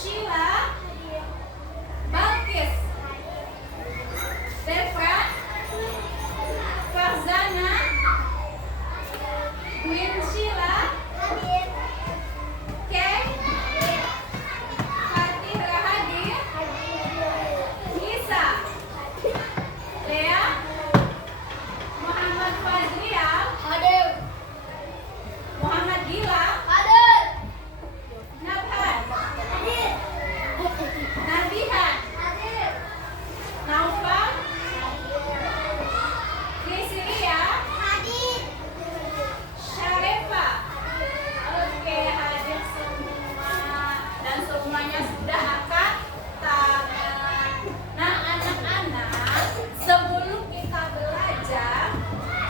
Sheila, Balkis, Devra, Farzana, Queen Sheila, Kay, Fatih Rahadi, Nisa, Lea, Muhammad Fazrial, Muhammad Gila, Nabhan, Nabihan, Naufal, Krisilia, Syarefa. Oke, hadir semua dan semuanya sudah angkat tangan. Nah, anak-anak, sebelum kita belajar,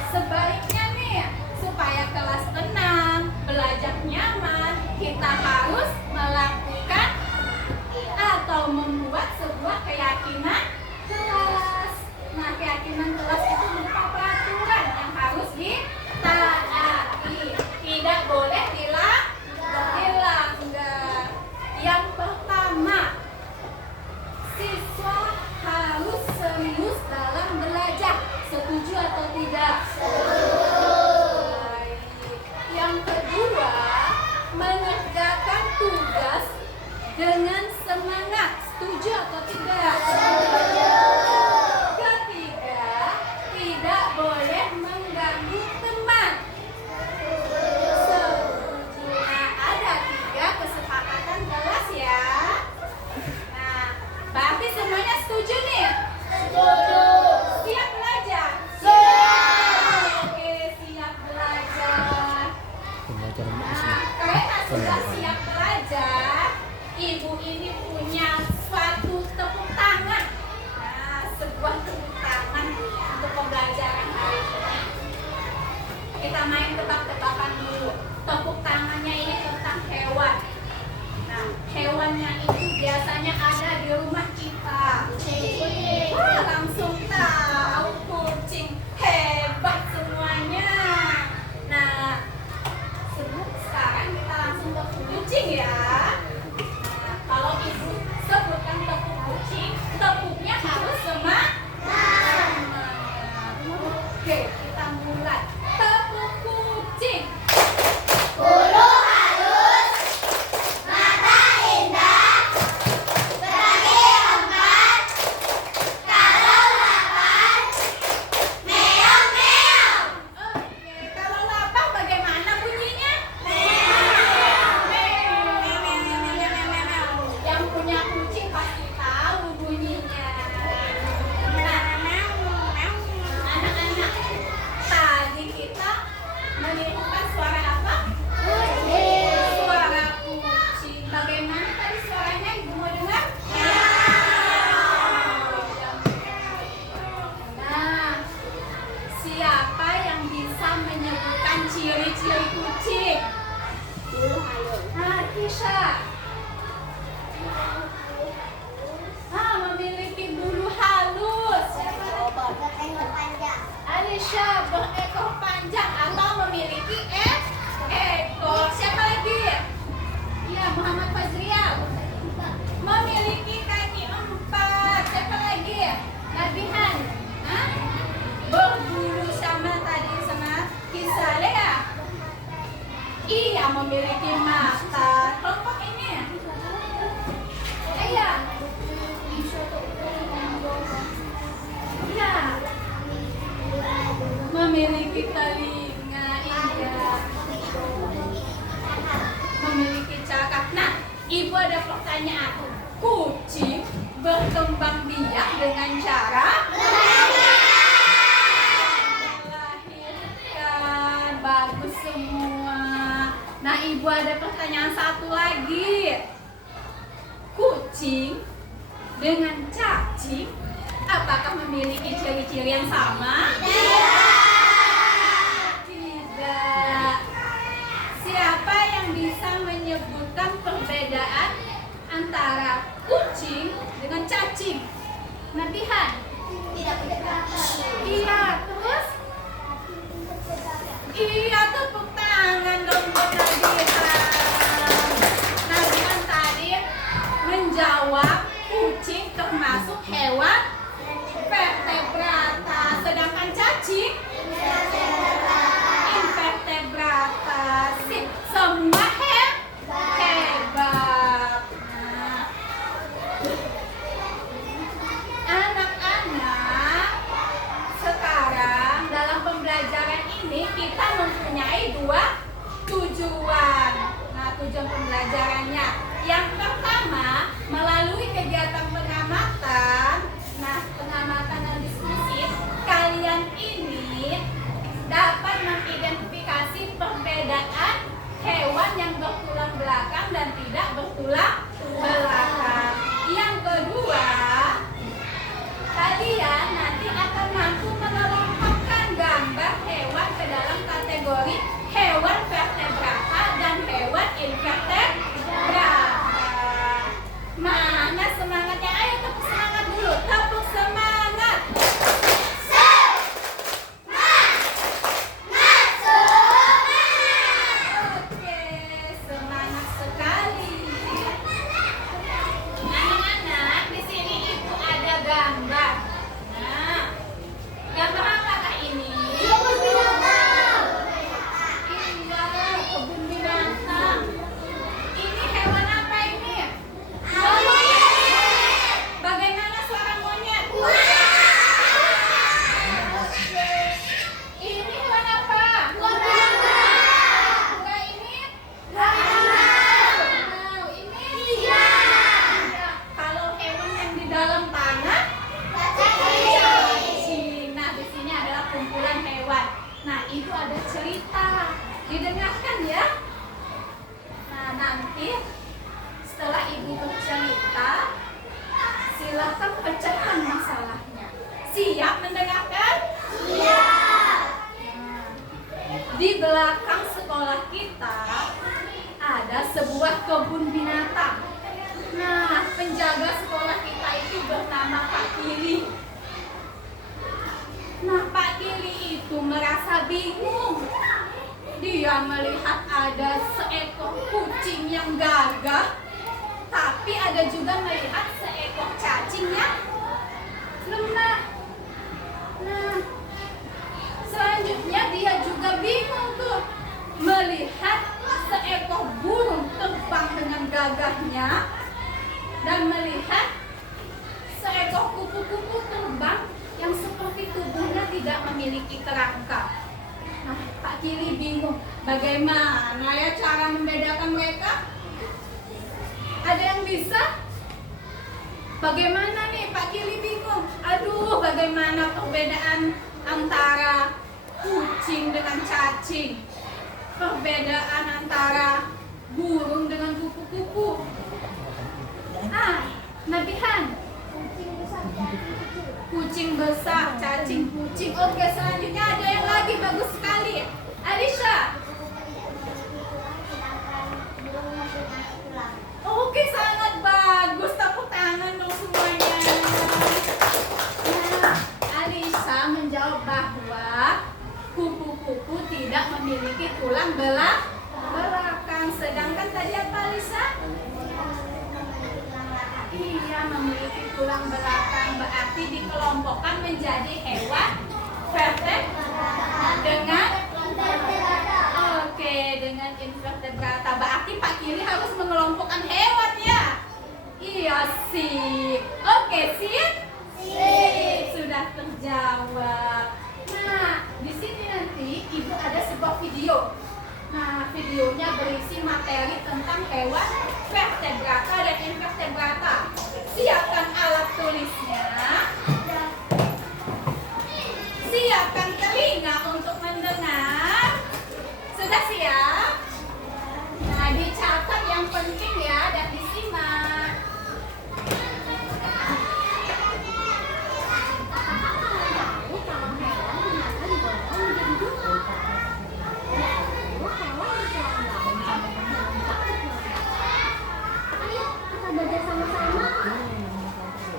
sebaiknya nih supaya kelas tenang, belajar nyaman, kita harus melakukan atau membuat sebuah keyakinan kelas. Nah, keyakinan kelas itu berupa peraturan yang harus ditaati. Tidak boleh dilanggar. Yang pertama, siswa harus serius dalam belajar. Setuju atau tidak? Baik. Yang kedua, mengerjakan tugas dengan semangat. Setuju atau tidak? Ketiga, tidak boleh mengganggu teman. Setuju. Nah, ada 3 kesepakatan kelas ya. Nah, berarti semuanya setuju nih? Setuju. Siap belajar? Siap. Oke, siap belajar. Nah, karena sudah siap belajar, ibu ini punya suatu tepuk tangan. Nah, sebuah tepuk tangan untuk pembelajaran hari ini. Kita main tebak-tebakan dulu. Tepuk tangannya ini tentang hewan. Nah, hewannya itu biasanya ada di rumah kita. Wah, langsung tahu kucing. Hebat semuanya. Nah, sekarang kita langsung ke kucing ya. Nah, kalau ibu sebutkan tepuk kucing, tepuknya harus semangat. Oke, kita mulai. Tepuk kucing. Bulu halus, mata indah, berkaki 4, kalau lapar, meong-meong. Oke, kalau lapar bagaimana bunyinya? Yang punya kucing pasti tahu bunyinya. Nah, anak-anak, tadi kita menirukan suara apa? Suara kucing. Bagaimana tadi suaranya? Ibu mau dengar? Nah, siapa yang bisa menyebutkan ciri-ciri kucing? Nah, Kisha. Memiliki bulu halus. Alisha berekor panjang atau memiliki ekor. Siapa lagi? Iya, Muhammad Fazrial. Memiliki kaki 4. Siapa lagi? Nabihan. Berbulu sama tadi sama Kisah Lea. Iya, memiliki mata. Kelompok ini. Iya. Iya. Memiliki telinga, iya. Memiliki cakap. Nah, ibu ada pertanyaan. Kucing berkembang biak dengan cara melahirkan. Bagus semua. Nah, ibu ada pertanyaan satu lagi. Kucing dengan cacing apakah memiliki ciri-ciri yang sama? Tidak. Siapa yang bisa menyebutkan perbedaan antara kucing dengan cacing? Nabihan? Tidak punya kaki. Iya, terus? Iya, tepuk tangan dong buat Nabihan. Nabihan tadi hewan yang bertulang belakang dan tidak bertulang belakang. Yang kedua, kalian nanti akan mampu mengelompokkan gambar hewan ke dalam kategori hewan vertebrata dan hewan invertebrata. Mana semangatnya? Ayo tepuk semangat dulu. Tepuk semangat. Oke, semangat sekali. Anak-anak, di sini ibu ada gambar. Nah, gambar apakah ini? Iya, kebun binatang. Ini hewan apa ini? Bagaimana suara monyet? Ini hewan apa? Enggak ini? Harimau. Ini? Iya. Kalau hewan yang di dalam tanah? Cacing. Nah, di sini adalah kumpulan hewan. Nah, ibu ada cerita. Didengarkan ya. Nah, nanti setelah ibu bercerita, silakan pecahkan masalahnya. Siap mendengarkan? Siap. Di belakang sekolah kita ada sebuah kebun binatang. Nah, penjaga sekolah kita itu bernama Pak Kili. Nah, Pak Kili itu merasa bingung. Dia melihat ada seekor kucing yang gagah, tapi ada juga melihat seekor cacing yang lemah. Nah, selanjutnya dia juga bingung tuh melihat seekor burung terbang dengan gagahnya dan melihat seekor kupu-kupu terbang yang seperti tubuhnya tidak memiliki kerangka. Nah, Pak Kili bingung, bagaimana ya cara membedakan mereka? Ada yang bisa? Bagaimana nih Pak Kili bingung? Aduh, bagaimana perbedaan antara kucing dengan cacing? Perbedaan antara burung dengan kupu-kupu? Nabihan. Kucing besar, cacing kucing. Oke, selanjutnya ada yang lagi bagus sekali. Alisha. Oke, sangat bagus. Tepuk tangan dong semuanya. Nah, Alisha menjawab bahwa kupu-kupu tidak memiliki tulang belakang. Sedangkan tadi apa, Alisha? Iya, memiliki tulang belakang. Berarti dikelompokkan menjadi hewan vertebrata dengan dengan invertebrata. Berarti Pak Kili harus mengelompokkan hewan ya? Iya, sip. Oke, sip? Sip. Sudah terjawab. Nah, di sini nanti Ibu ada sebuah video. Nah, videonya berisi materi tentang hewan vertebrata dan invertebrata. Siapkan alat tulisnya. Siapkan telinga untuk mendengar. Sudah siap? Nah, dicatat yang penting ya dan disimak.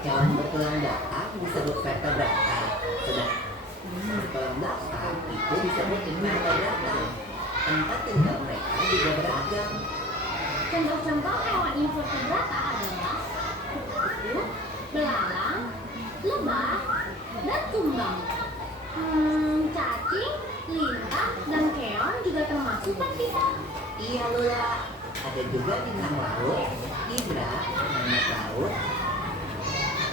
Hewan bertulang belakang disebut vertebrata. Sedangkan bertulang belakang itu disebut invertebrata. Tempat tinggal mereka juga beragam. Contoh-contoh hewan invertebrata adalah kupu-kupu, belalang, lebah, dan kumbang. Cacing, lintah, dan keong juga termasuk kita. Iya Lula, ada juga bintang laut, hidra, mammut laut,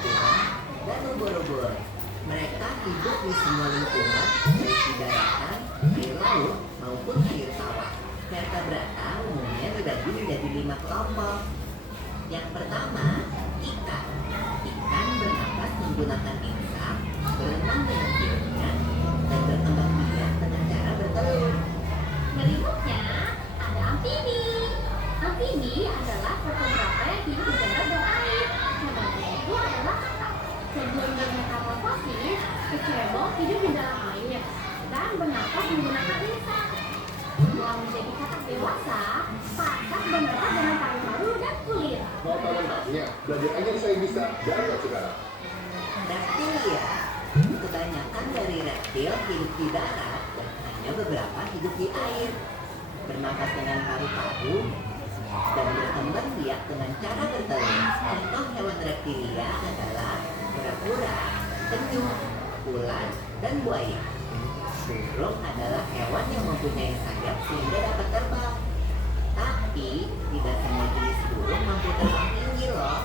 tulang, dan ubur-ubur. Mereka hidup di semua lingkungan, baik di daratan, air laut, maupun air tawar. Vertebrata umumnya dibagi menjadi 5 kelompok. Yang pertama, ikan. Ikan bernapas menggunakan insang, berenang dengan hidungnya, dan berkembang biak dengan cara bertelur. Berikutnya ada amfibi. cebong hidup di dalam air dan bernafas menggunakan lisan. Setelah menjadi katak dewasa, katak bernafas dengan paru-paru dan kulit. Mau tahu lengkapnya? Belajar aja saya bisa dari sekarang. Reptilia. Kebanyakan dari reptil hidup di darat dan hanya beberapa hidup di air. Bernafas dengan paru-paru dan berkembang biak dengan cara bertelur. Contoh hewan reptilia adalah kura-kura, penyu, ular, dan buaya. Burung adalah hewan yang mempunyai sayap sehingga dapat terbang. Tapi tidak semua jenis burung mampu terbang tinggi loh.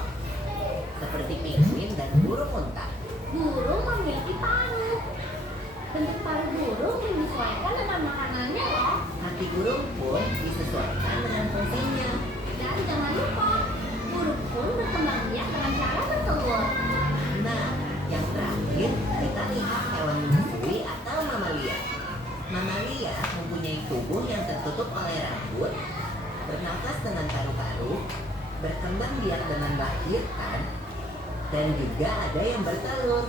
Seperti penguin dan burung unta. Burung memiliki paruh. Bentuk paruh burung menyesuaikan dengan makanannya loh. Hati burung pun disesuaikan dengan fungsinya. Dan jangan lupa, burung pun berkembang biak dengan cara bertelur. Nah, yang terakhir kita lihat hewan menyusui atau mamalia. Mamalia mempunyai tubuh yang tertutup oleh rambut, bernafas dengan paru-paru, berkembang biak dengan melahirkan, dan juga ada yang bertelur.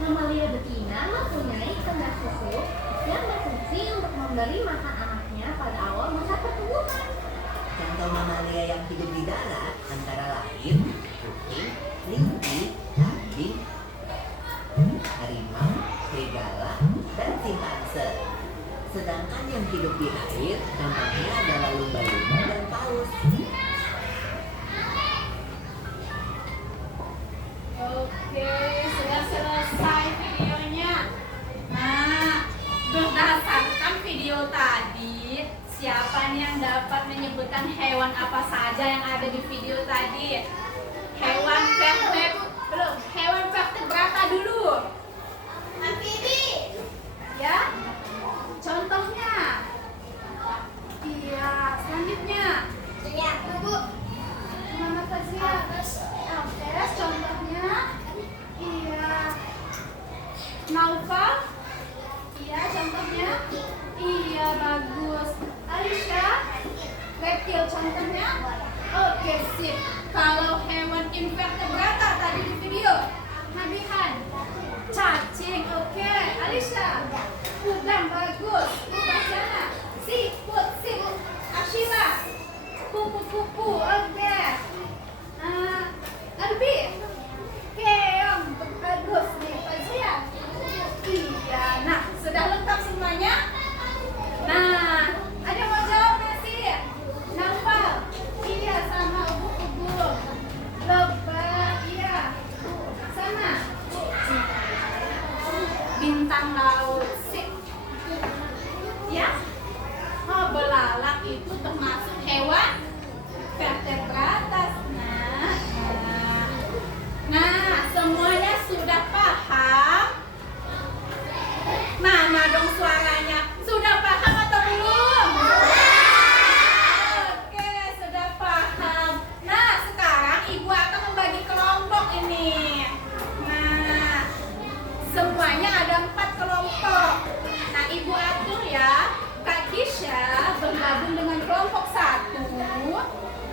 Mamalia betina mempunyai kendang susu yang berfungsi untuk memberi makan anaknya pada awal masa pertumbuhan. Contoh mamalia yang hidup di darat antara lain kucing, kelinci, kambing, harimau, serigala, dan simpanse. Sedangkan yang hidup di air nampaknya adalah lumba-lumba dan paus. Oke, sudah selesai videonya. Nah, berdasarkan video tadi, siapa nih yang dapat menyebutkan hewan apa saja yang ada di video tadi? Hewan vertebrata dulu. Amfibi. Ya. Contohnya. Iya, selanjutnya. Ya, Bu. Mana saja? Alves contohnya. Iya. Naufal. Iya, contohnya. Iya, bagus. Alisha. Reptil contohnya. Oke, sip. Kalau hewan invertebrata tadi di video. Nabihan. Cacing. Oke, Alisha. Udang bagus. Upasana. Siput. Ashila. Kupu-kupu. Oke. Arbi. Keong. Bagus nih, Fazia. Iya, nah sudah lengkap semuanya. Nah, ada yang mau jawab masih? Naufal. Iya, sama ubu-ubu. Lebah. Iya. Sama. Bintang laut. Sip. Ya. Oh, belalak itu termasuk hewan vertebrata. Nah, semuanya sudah paham? Mana dong suaranya? Sudah paham atau belum? Oke, sudah paham. Nah, sekarang Ibu akan membagi kelompok ini. Nah, semuanya ada 4 kelompok. Nah, Ibu atur ya. Kak Kisha bergabung dengan kelompok 1.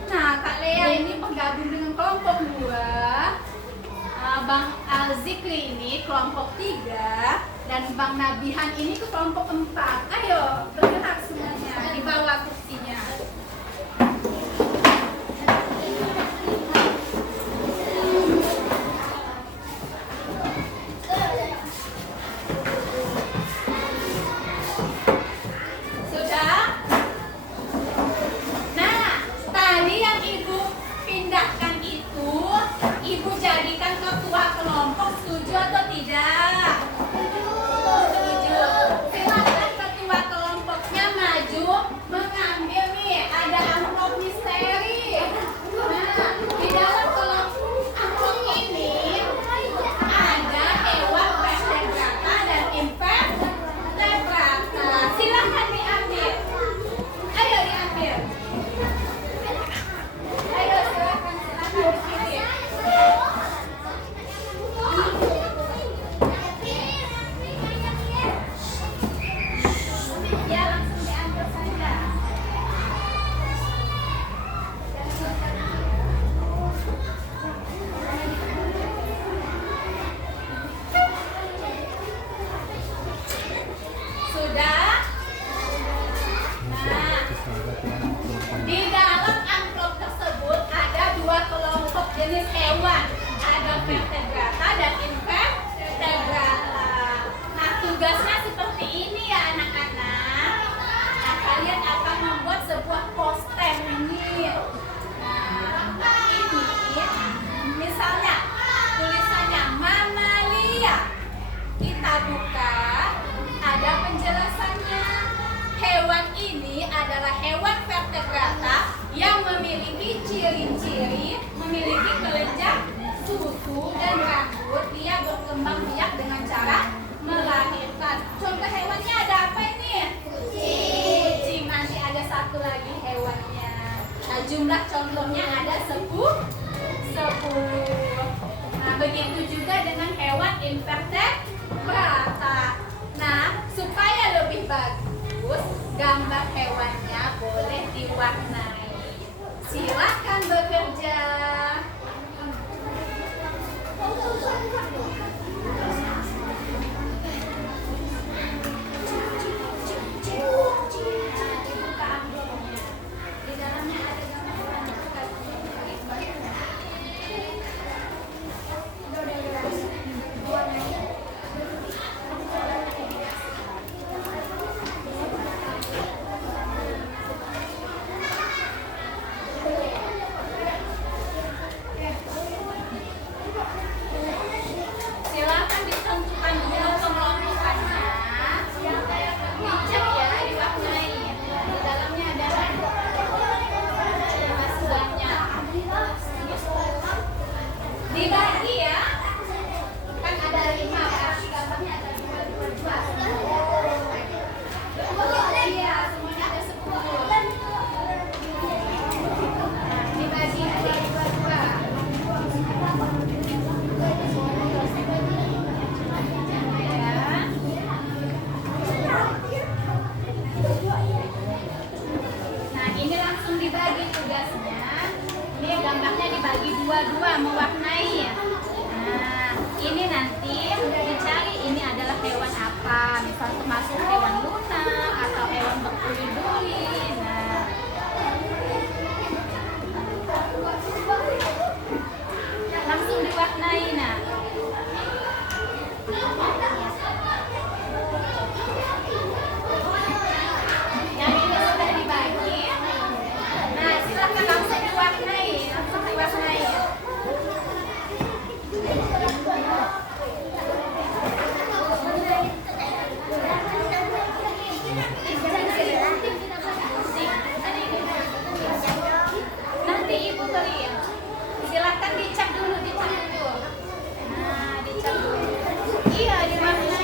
Nah, Kak Lea ini bergabung dengan kelompok 2. Bang Alzikri ini kelompok 3 dan Bang Nabihan ini ke kelompok 4. Ayo bergerak semuanya di bawah kursinya. Sudah? Nah, tadi yang Ibu pindahkan itu Ibu jadikan ketua kelompok, setuju atau tidak? Setuju. Silakan ketua kelompoknya maju mengambil jumlah contohnya ada 10. Nah, begitu juga dengan hewan invertebrata. Nah, supaya lebih bagus, gambar hewannya boleh diwarnai. Silakan bekerja. Silakan ditentukan dulu pengelompokannya. Dicek ya, diwarnai. Di dalamnya ada masih banyak. Dibagi ya. Kan ada 5, berarti gambarnya ada 2. Iya, semuanya ada 10. Dibagi ada 2. Nah, ini langsung dibagi tugasnya. Ini gambarnya dibagi 2 mewarnai ya. Nah, ini nanti dicari ini adalah hewan apa. Misal termasuk hewan lunak atau hewan berduri-duri. Nah, langsung diwarnai. Nah, yang ini sudah dibagi. Nah, silakan langsung diwarnai. Nanti ibu beri ya. Silakan dicap dulu. Nah, dicap dulu. Iya, diwarnai dulu.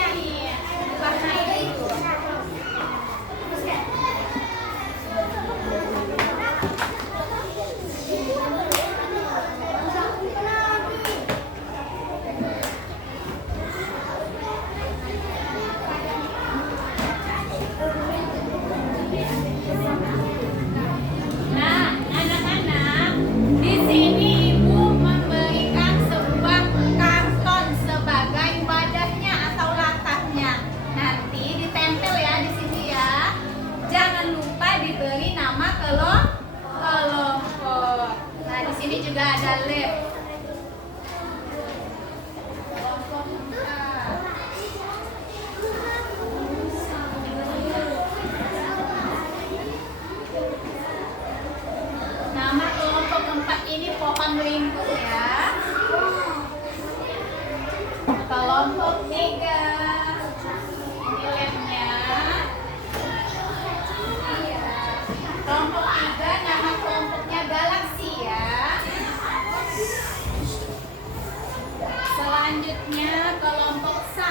Nah, anak-anak, di sini ibu memberikan sebuah karton sebagai wadahnya atau latahnya. Nanti ditempel ya di sini ya. Jangan lupa diberi nama kelompok. Nah, di sini juga ada lab. Kelompok 4. Nama kelompok 4 ini pohon rimbu ya. Kelompok 3. Ini lemnya. Iya. Kelompok 3 nama kelompoknya galaksi ya. Selanjutnya kelompok 1.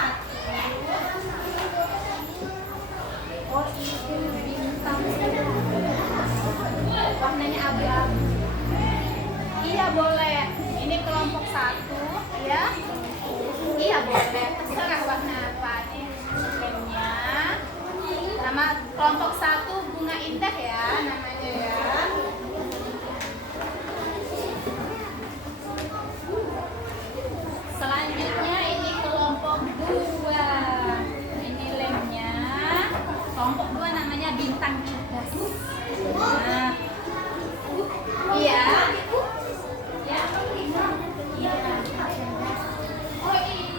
Oh, itu bintang. Warnanya abu-abu. Iya boleh. Ini kelompok 1 ya. Iya boleh. Terserah warna apa nih lemnya. Nama kelompok 1 bunga indah ya namanya ya. Selanjutnya ini kelompok 2. Ini lemnya. Kelompok 2 namanya bintang cerdas. Nah, iya. Ya. Iya. Oh iya.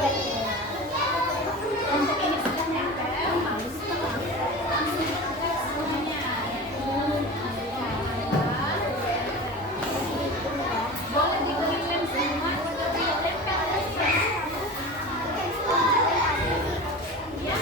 Untuk ini sudah nempel, langsung kita semuanya. Boleh diberi lem semua, tapi lempel aja. Ya.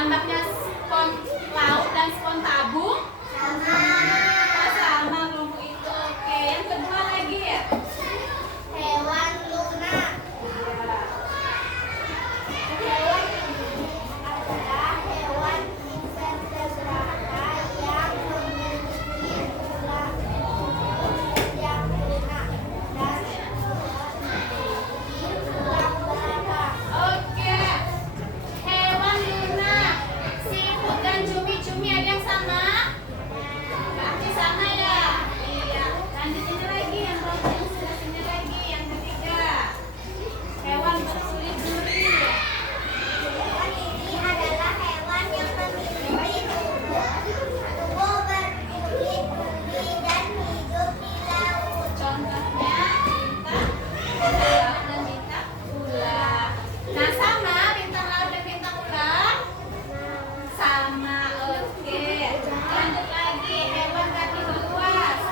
Gambarnya spon laut dan spon tabung. Oh, sama kelompok itu. Oke, yang kedua lagi ya. Hewan lunak. Hewan ini adalah hewan invertebrata yang memiliki tulang yang lunak dan memiliki tulang belakang. Oke. Hewan lunak. Siput dan cumi-cumi ada yang sama? Berarti sama ya? Iya. Lanjut ini lagi yang sudah sini lagi yang ketiga. Hewan berkulit duri. Hewan ini adalah hewan yang memiliki tubuh berkulit duri dan hidup di laut. Contohnya bintang laut dan bintang ular. Nah sama bintang laut dan bintang ular? Sama, oke. Lanjut lagi, hewan kaki beruas.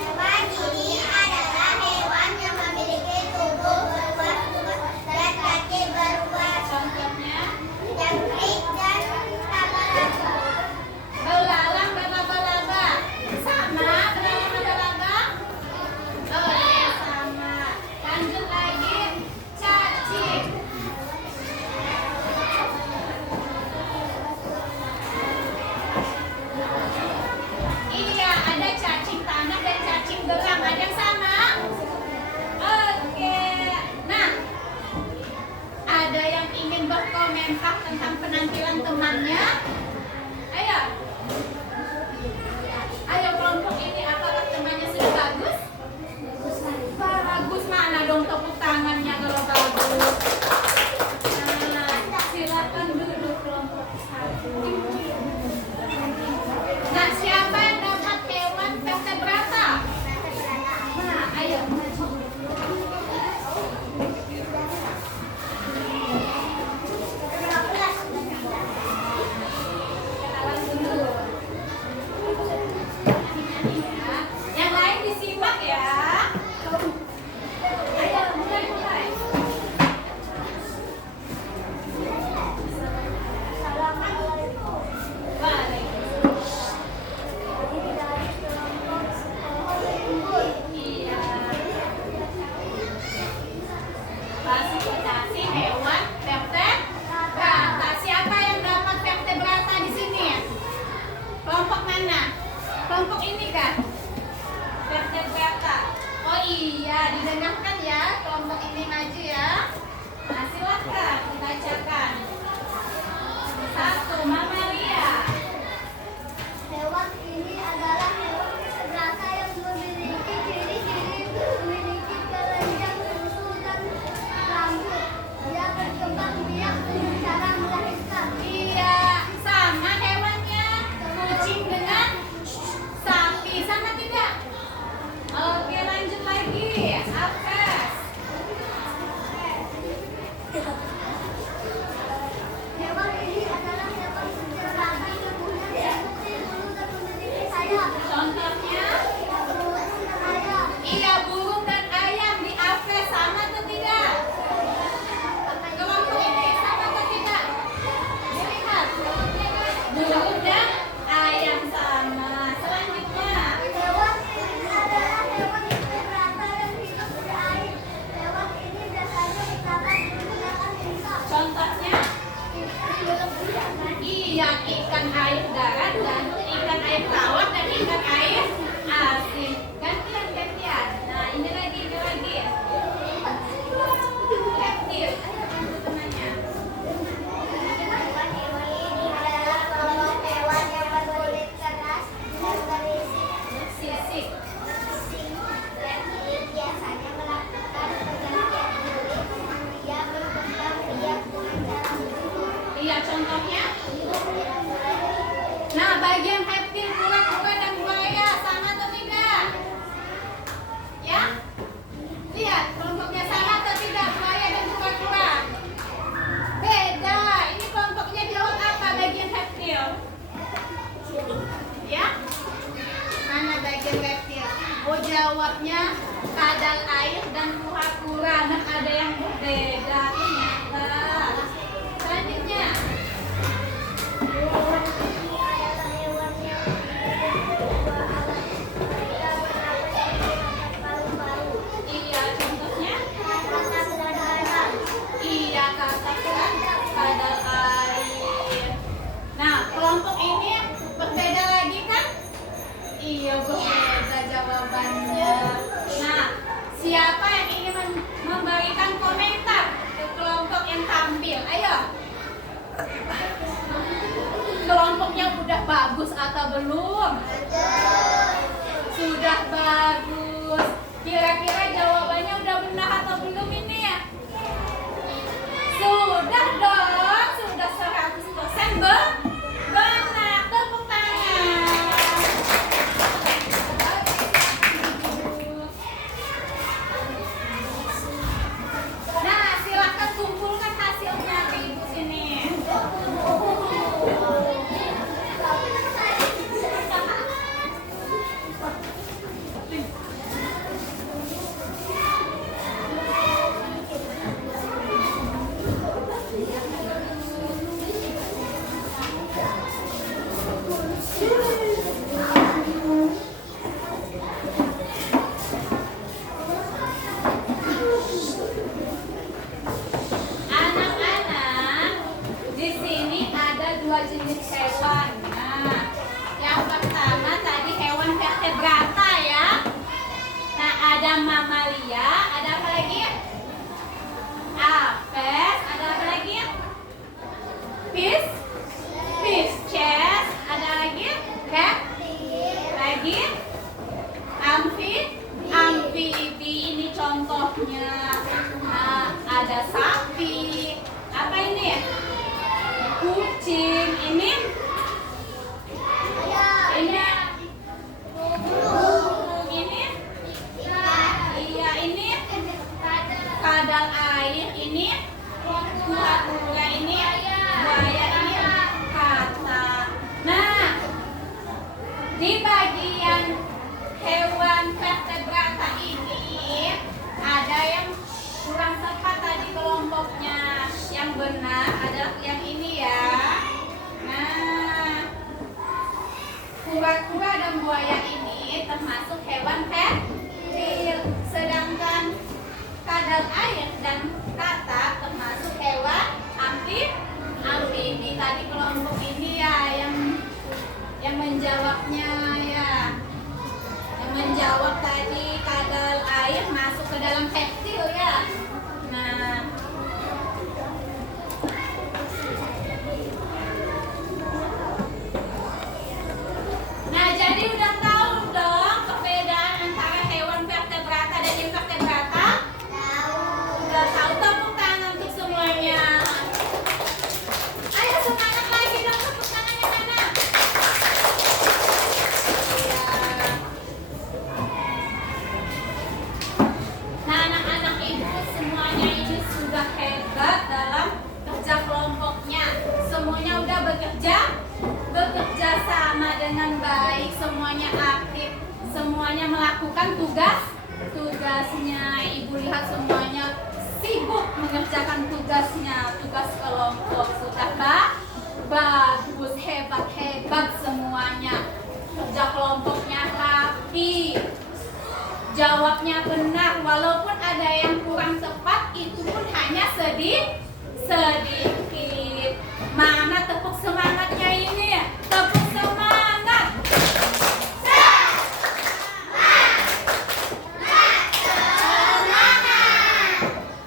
Hewan ini adalah hewan yang memiliki tubuh beruas dan kaki beruas. Contohnya Jangkrik dan laba-laba. belalang berlaba-laba. Sama belalang laba-laba? Oke, sama. Lanjut lagi, cacing. Iya, ada cacing tanah dan cacing geram. Ada yang sama? Oke. Nah, ada yang ingin berkomentar tentang penampilan temannya? Ayo. Ayo kelompok ini, apakah temannya sudah bagus? Bagus mana dong tepuk tangannya kalau bagus. Nah, silakan duduk kelompok satu. Nah, siapa yang dapat hewan vertebrata? Nah, ayo maju. Kenalan dulu. Yang lain disimak ya. Ayo mulai. Iya. Klasifikasi hewan vertebrata. Siapa yang dapat vertebrata di sini? Kelompok mana? Kelompok ini kan? Vertebrata. Oh iya, didengarkan ya. Kelompok ini maju ya. Nah, silakan dibacakan. Satu, Mamalia. Hewan ini adalah hewan vertebrata yang memiliki ciri-ciri memiliki kelenjar susu dan rambut. Dia berkembang biak dengan cara melahirkan. Iya, sama hewannya. Kucing dengan sapi, sama tidak? Oke, lanjut lagi. Apes. Hewan ini adalah hewan vertebrata yang punya seperti bulu dan memiliki sayap. Contohnya? Burung dan ayam. Iya, burung dan ayam di Apes, sama atau tidak? Kelompok ini sama atau tidak? Dilihat. Burung dan ayam sama. Selanjutnya. Hewan ini adalah hewan vertebrata yang hidup di air. Hewan ini biasanya dimakan menggunakan insang. Contohnya? Iya, ikan air darat dan ikan air tawar dan ikan air asin. Gantian. Nah, ini lagi. Reptil. Temannya. Hewan ini adalah kelompok hewan yang berkulit keras dan berisi Sisik. reptil biasanya melakukan pergantian hidup. Dia berkembang biak dengan cara Iya, contohnya. Nah, bagian reptil kulit bagus atau belum? Sudah bagus. Kira-kira jawabannya udah benar atau belum ini ya? Sudah dong, sudah 100% benar. Tepuk tangan. Nah, silakan kumpulkan hasilnya ke ibu sini. Anak-anak, di sini ada dua jenis hewan. Nah, yang pertama tadi hewan vertebrata ya. Nah, ada mamalia, ada apa lagi? Apes, ada apa lagi? Pisces, ada lagi? Lagi? Amfibi ini contohnya. Nah, ada sapi. Apa ini? Kucing. Ini? Burung. Ini? Iya, ini? Kadal air. Ini? Kura-kura. Ini? Buaya. Ini? Kata. Nah, di bagian hewan vertebrata ini ada yang kurang tepat tadi kelompoknya. Yang benar adalah yang ini ya. Nah, kura-kura dan buaya ini termasuk hewan reptil, sedangkan kadal air dan kata termasuk hewan amfibi. Tadi kelompok ini ya yang menjawabnya ya. Menjawab tadi kadal air masuk ke dalam reptil ya. Nah, jadi udah tahu dong perbedaan antara hewan vertebrata dan invertebrata? Udah tahu. Tepuk tangan untuk semuanya. Ayo semangat lagi dong, tepuk tangannya sana. Iya. Nah, anak-anak ibu semuanya ini sudah hebat dalam kerja kelompoknya. Semuanya udah bekerja sama dengan baik, semuanya aktif, semuanya melakukan tugasnya. Ibu lihat semuanya sibuk mengerjakan tugasnya, tugas kelompok. Sudah bagus, hebat semuanya. Kerja kelompoknya rapi. Jawabnya benar, walaupun ada yang kurang tepat, itu pun hanya sedikit. Mana tepuk semangatnya ini? Tepuk semangat.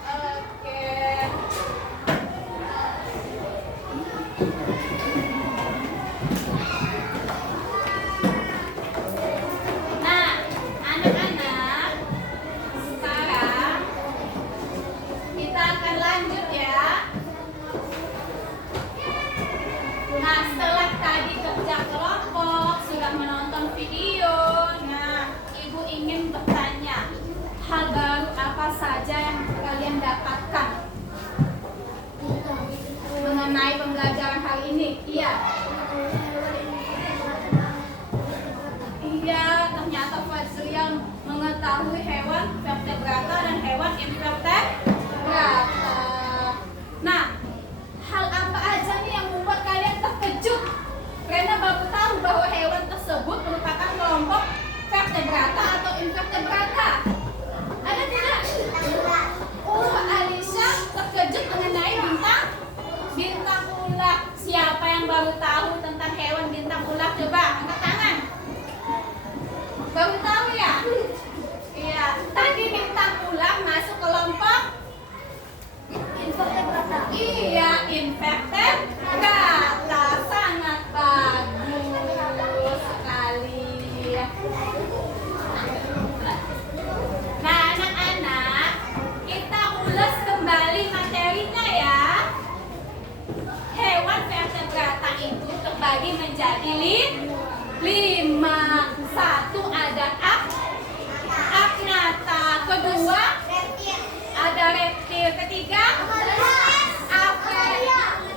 Oke. Nah, anak-anak, sekarang kita akan lanjut ya. Nah, setelah tadi kerja kelompok, sudah menonton video. Nah, ibu ingin bertanya, hal baru apa saja yang kalian dapatkan mengenai pembelajaran kali ini? Iya, ternyata Fazrian mengetahui hewan vertebrata dan hewan invertebrata. Nah, hal apa aja nih yang membuat kalian terkejut karena baru tahu bahwa hewan tersebut merupakan kelompok vertebrata atau invertebrata? Ada tidak? Oh, Alisha terkejut mengenai bintang ular. Siapa yang baru tahu tentang hewan bintang ular? Coba angkat tangan. Baru tahu ya? Iya, tadi bintang ular masuk kelompok invertebrata. Iya, invertebrata. Sangat bagus. 5. 1 ada Agnata. Kedua ada reptil. Ketiga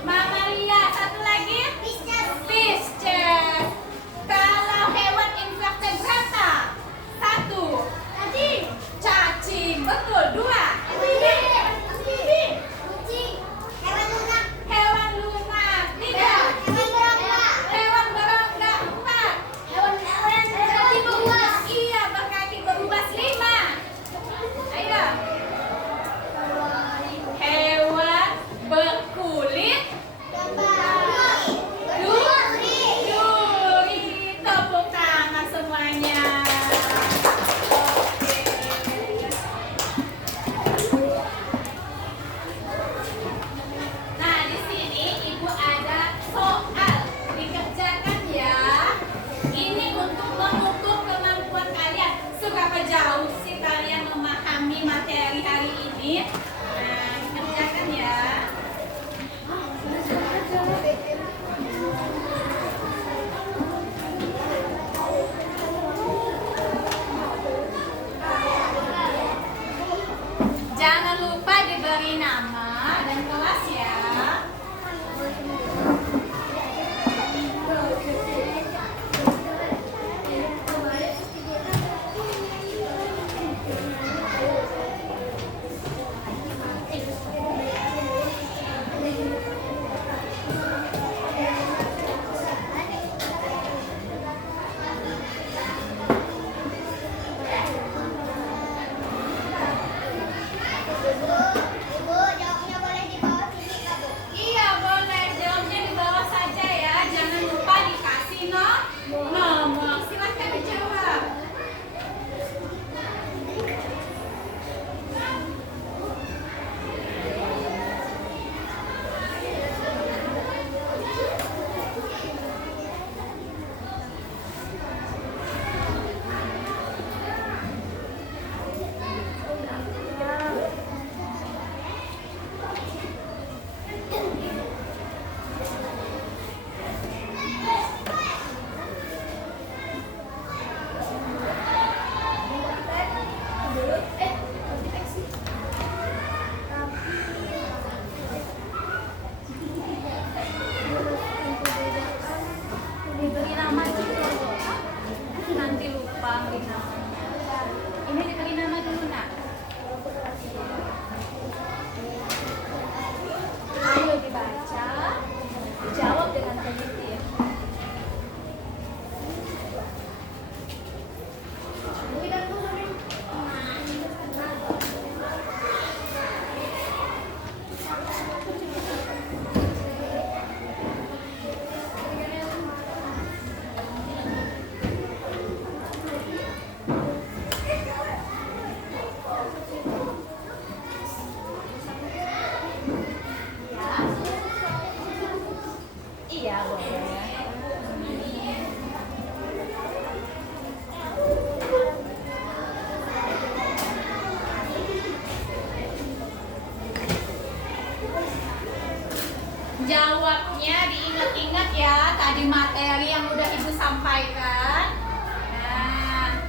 Mamalia. Satu lagi Pisces. Kalau hewan invertebrata 1 cacing. Betul. 2 hewan lunak. 3 hewan berongga. 4 iya, berkaki berubah. 5 ayo hewan berkulit duri. Tepuk tangan semuanya. Oke. Nah, di sini Ibu ada soal dikerjakan ya. Ini untuk mengukur kemampuan kalian. Seberapa jauh sih kalian memahami materi hari ini? Nah, dikerjakan ya. Jangan lupa diberi nama dan kelas ya. Iya, boleh. Jawabnya di bawah saja ya. Jangan lupa dikasih nomor. Silahkan dijawab. Diberi nama dulu. Nanti lupa beri namanya. Ini diberi nama dulu, Nak. Ayo dibaca. Jawab dengan teliti ya. Iya, boleh. Jawabnya diingat-ingat ya, tadi materi yang udah Ibu sampaikan. Nah,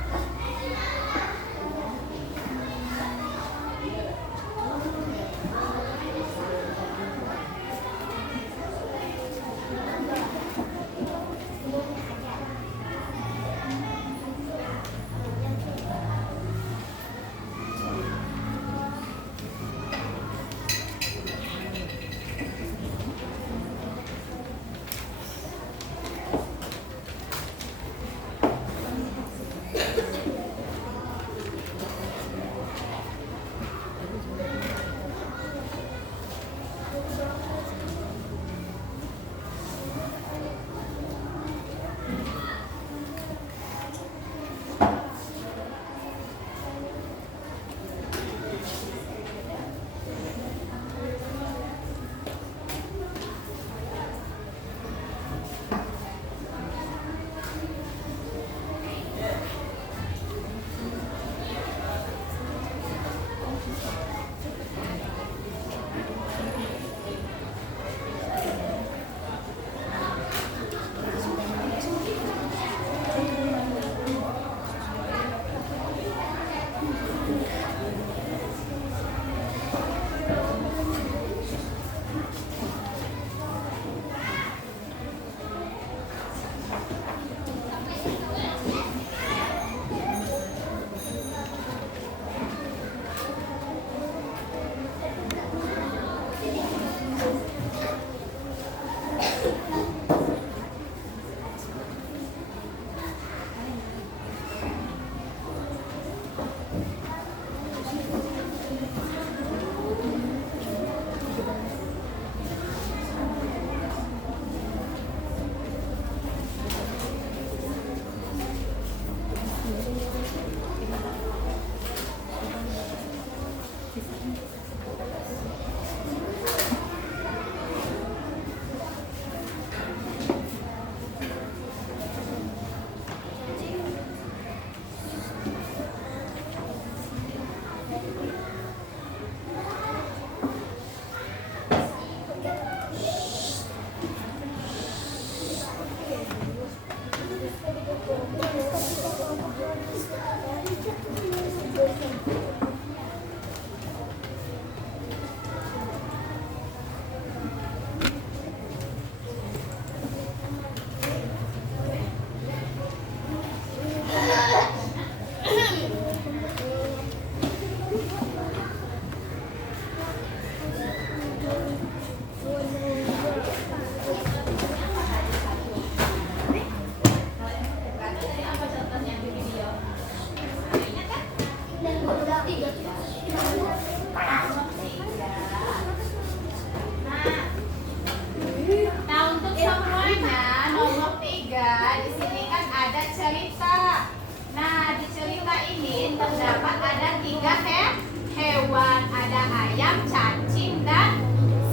Nah, untuk semuanya nomor 3 di sini kan ada cerita. Nah, di cerita ini terdapat ada 3 hewan, ada ayam, cacing, dan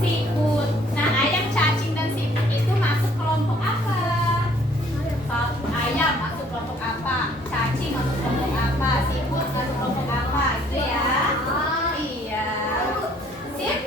siput. Nah, ayam, cacing, dan siput itu masuk kelompok apa? Ayam masuk kelompok apa? Cacing masuk kelompok apa? Siput masuk kelompok apa? Gitu ya? Iya. Sip?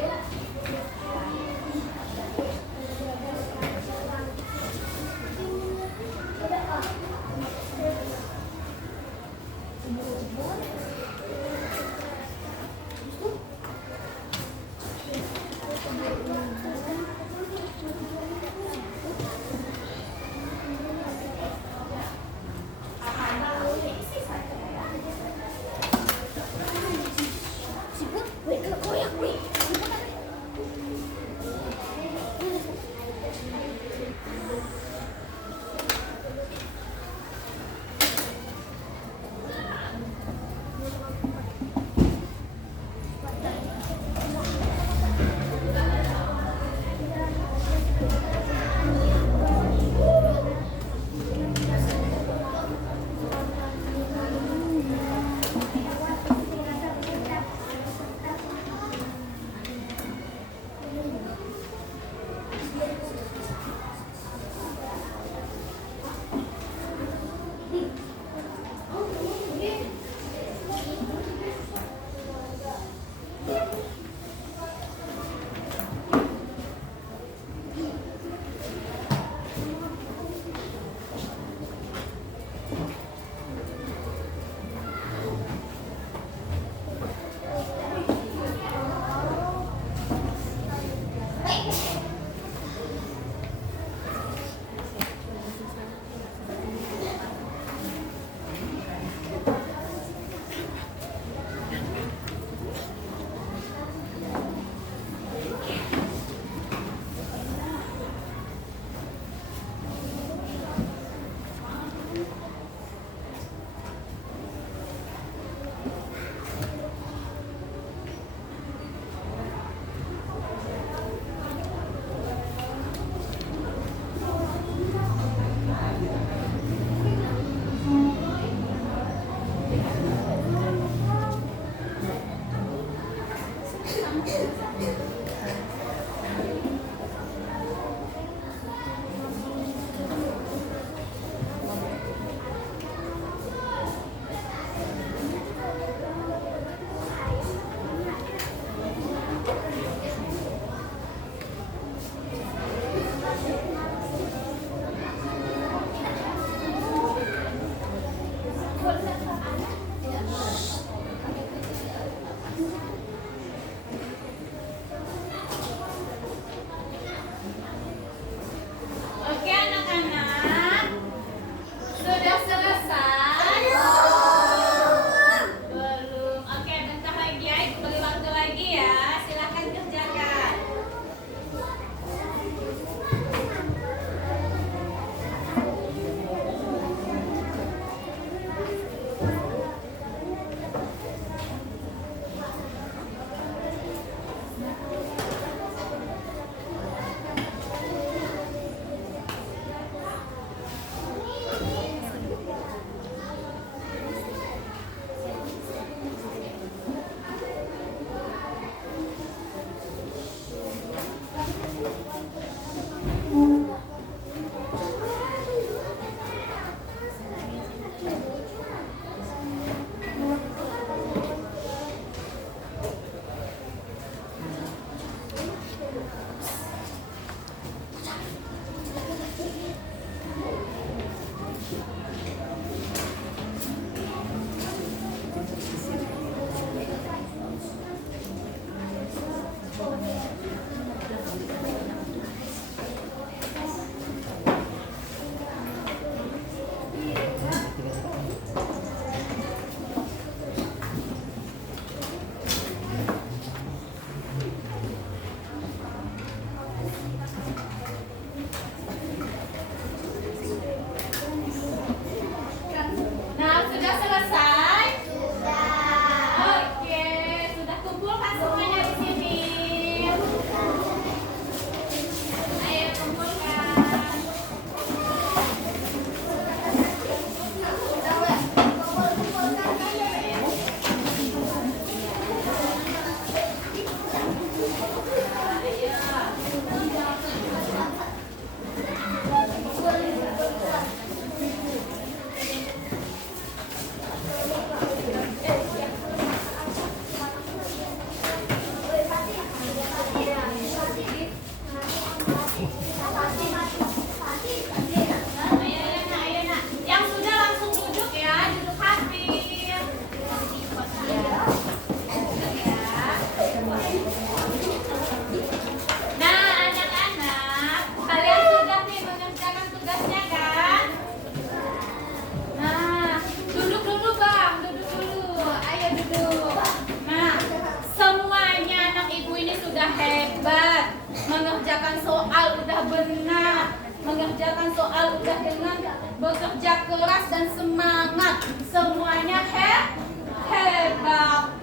mengerjakan soal udah benar, mengerjakan soal udah dengan bekerja keras dan semangat. Semuanya hebat.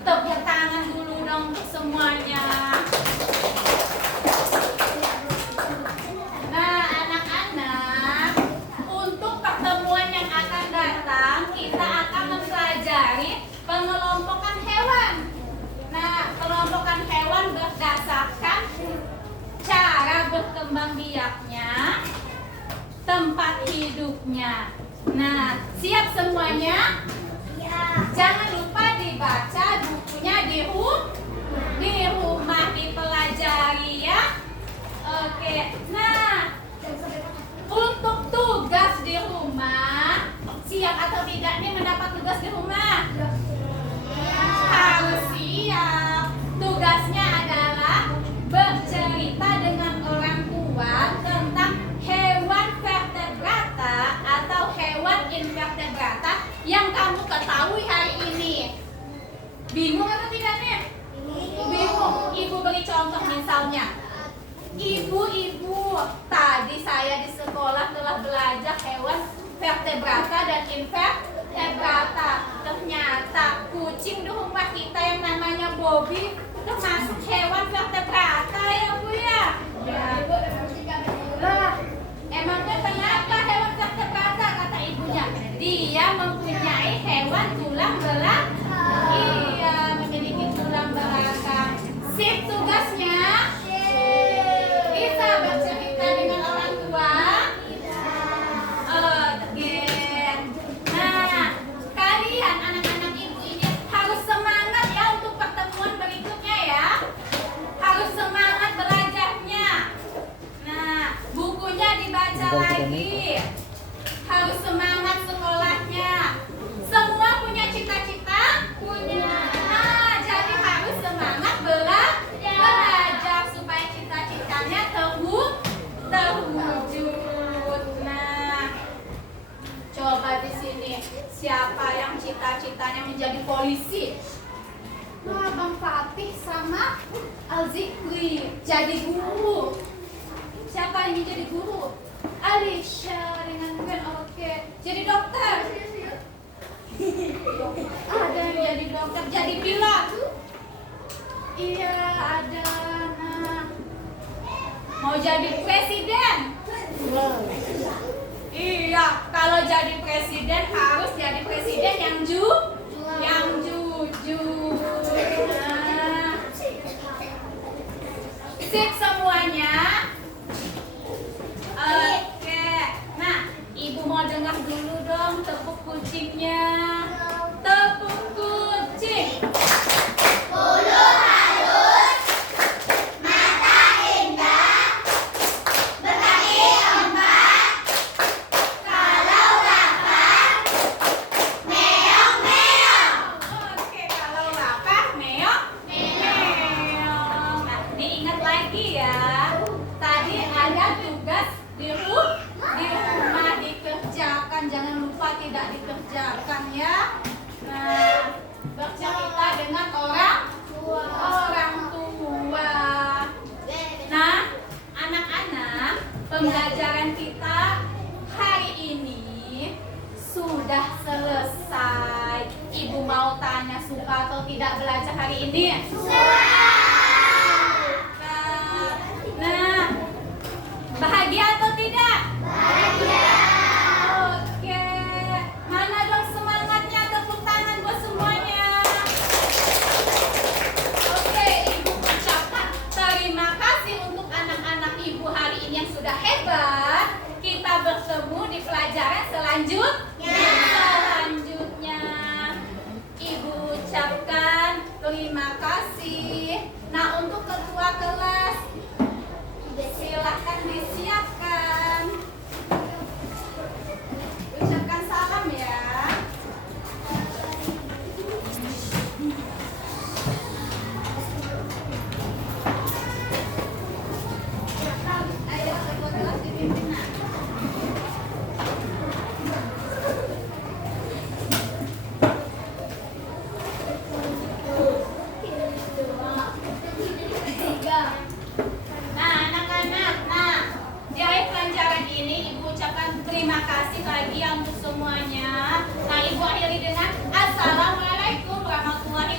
Tepuk tangan dulu dong untuk semuanya. Nah, anak-anak, untuk pertemuan yang akan datang, kita akan mempelajari pengelompokan hewan. Nah, pengelompokan hewan berdasarkan cara berkembang biaknya, tempat hidupnya. Nah, siap semuanya? Jangan lupa dibaca bukunya di rumah, dipelajari ya. Oke, nah untuk tugas di rumah, siap atau tidak nih mendapat tugas di rumah? Harus siap. Tugasnya adalah bercerita dengan orang tua tentang hewan vertebrata atau hewan invertebrata yang kamu ketahui hari ini. Bingung atau tidak nih? Bingung. Ibu beri contoh misalnya. Ibu, tadi saya di sekolah telah belajar hewan vertebrata dan invertebrata. Ternyata kucing di rumah kita yang namanya Bobby termasuk hewan vertebrata ya Bu ya? Ya. Lah, emangnya kenapa hewan vertebrata kata ibunya? Dia mempunyai hewan tulang belakang. Iya, memiliki tulang belakang. Sip tugasnya. Bisa bercerita dengan orang tua. Oke. Nah, kalian anak-anak ibu ini harus semangat ya untuk pertemuan berikutnya ya. Harus semangat belajarnya. Nah, bukunya dibaca lagi. Harus semangat sekolahnya. Semua punya cita-cita? Punya. Nah, jadi harus semangat belajar supaya cita-citanya terwujud. Nah, coba di sini siapa yang cita-citanya menjadi polisi? Nah, Bang Fatih sama Al-Zikri jadi guru. Siapa ini jadi guru? Alisha dengan Ben. Oke. Jadi dokter. Ada yang jadi dokter, jadi pilot. Iya, ada. Nah, mau jadi presiden. Iya, kalau jadi presiden harus jadi presiden yang jujur. Nah, sip semuanya. Oke, nah ibu mau dengar dulu dong tepuk kucingnya. Tepuk kucing. Bulu halus, mata indah, berkaki empat. Kalau lapar, meong-meong. Oke, kalau lapar, meong-meong. Nah, diingat lagi ya. Tadi ada tugas di rumah dikerjakan, jangan lupa tidak dikerjakan ya. Nah, bercerita dengan orang tua. Nah, anak-anak, pembelajaran kita hari ini sudah selesai. Ibu mau tanya, suka atau tidak belajar hari ini? Nah, bahagia atau tidak? Bahagia. Oke. Mana dong semangatnya? Tepuk tangan buat semuanya. Oke, ibu ucapkan terima kasih untuk anak-anak ibu hari ini yang sudah hebat. Kita bertemu di pelajaran selanjutnya. Ibu ucapkan terima kasih. Nah, untuk ketua kelas, silahkan disiapkan. Ucapkan salam ya. Ayo ketua kelas dipimpin. Nah. terima kasih lagi ya untuk semuanya. Nah, Ibu akhiri dengan Assalamualaikum warahmatullahi